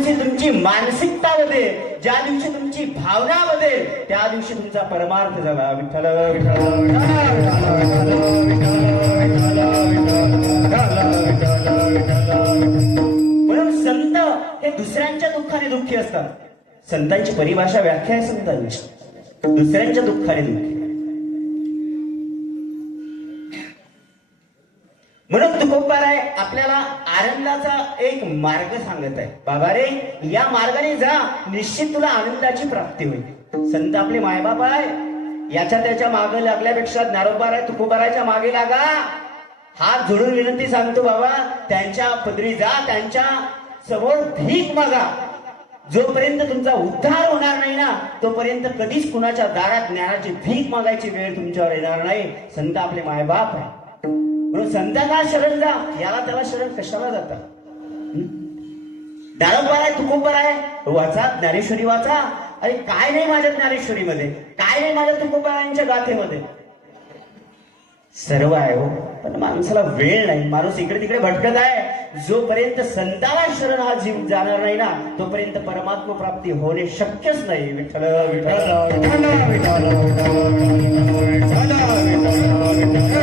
दिवशी तुमची मानसिकता बदलेल, ज्या दिवशी तुमची भावना बदलेल, त्या दिवशी तुमचा परमार्थ झाला. विठ्ठल म्हणून संत हे दुसऱ्यांच्या दुःखाने दुःखी असतात. संतांची परिभाषा, व्याख्या आहे संतांची, दुसऱ्यांच्या दुःखाने दुःखी. म्हणून तुकोबाराय आपल्याला आनंदाचा एक मार्ग सांगत आहे. बाबा रे, या मार्गाने जा, निश्चित तुला आनंदाची प्राप्ती होईल. संत आपले मायबाप आहे, याच्या त्याच्या मागे लागल्यापेक्षा ज्ञानोबाराय तुकोबारायच्या मागे लागा. हात जोडून विनंती सांगतो बाबा, त्यांच्या पदरी जा, त्यांच्या समोर भीक मागा. जोपर्यंत तुमचा उद्धार होणार नाही ना, तोपर्यंत कधीच कुणाच्या दारात ज्ञानाची भीक मागायची वेळ तुमच्यावर येणार नाही. संत आपले मायबाप आहे, म्हणून संतांना शरण जा. याला त्याला शरण कशाला जाता? ज्ञानोबाराय तुकोबाराय वाचा, ज्ञानेश्वरी वाचा. अरे काय नाही माझ्या ज्ञानेश्वरीमध्ये, काय नाही माझ्या तुकोबारायांच्या गाथेमध्ये, सर्व आहे हो, पण माणसाला वेळ नाही. माणूस इकडे तिकडे भटकत आहे. जोपर्यंत संताला शरण हा जीव जाणार नाही ना, तोपर्यंत परमात्मा प्राप्ती होणे शक्यच नाही. विठ्ठल विठ्ठल विठ्ठल विठ्ठल विठ्ठल विठ्ठल विठ्ठल विठ्ठल.